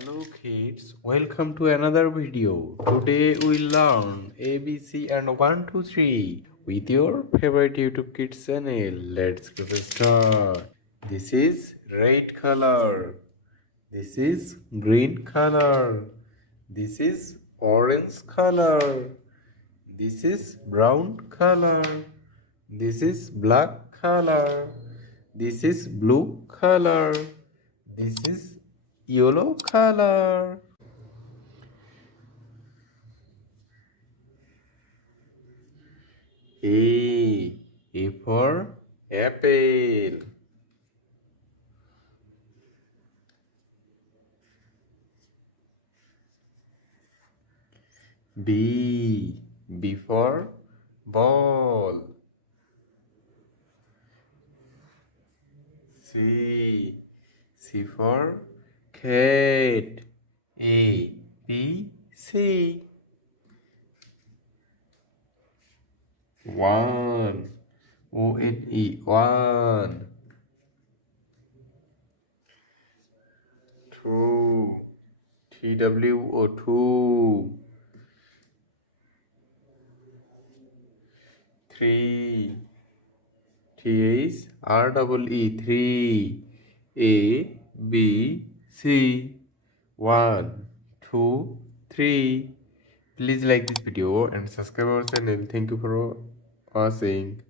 Hello kids, welcome to another video. Today we learn ABC and 1 2 3 with your favorite YouTube Kids channel. Let's get started. This is red color. This is green color. This is orange color. This is brown color. This is black color. This is blue color. This is yellow color. A for apple. B for ball. C for cat. A B C. One. One. Two. Two. Three. T is Three. A B C. 1 2 3. Please like this video and subscribe our channel. Thank you for watching.